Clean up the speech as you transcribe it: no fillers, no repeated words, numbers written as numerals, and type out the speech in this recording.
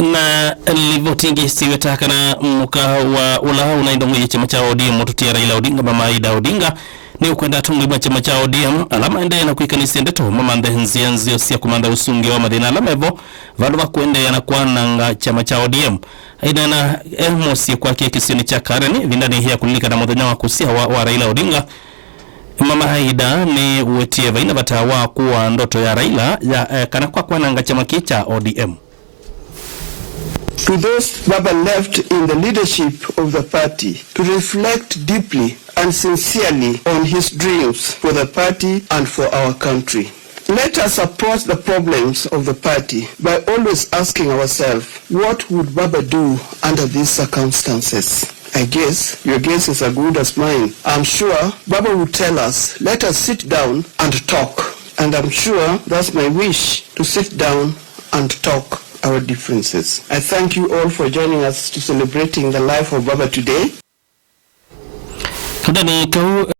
na livotingi siwetaka na muka wa ula unaindongo ya chama cha ODM motutia Raila Odinga mama Aida Odinga ni ukwenda tungu wa chama cha ODM alama ende na kuikanisi endeto mama ande nzianzio siya kumanda usungi wa madina alama evo vadu wakuende ya na kuananga chama cha ODM aida na mosi kwa kia kisioni cha kareni vindani hiya kulika na modanya wa kusia wa Raila Odinga mama Aida ni uwetie vaina batawa kuwa ndoto ya Raila ya kana kwa kuananga chama cha ODM. To those Baba left in the leadership of the party to reflect deeply and sincerely on his dreams for the party and for our country. Let us approach the problems of the party by always asking ourselves, what would Baba do under these circumstances? I guess your guess is as good as mine. I'm sure Baba would tell us, let us sit down and talk. And I'm sure that's my wish, to sit down and talk our differences. I thank you all for joining us to celebrating the life of Baba today.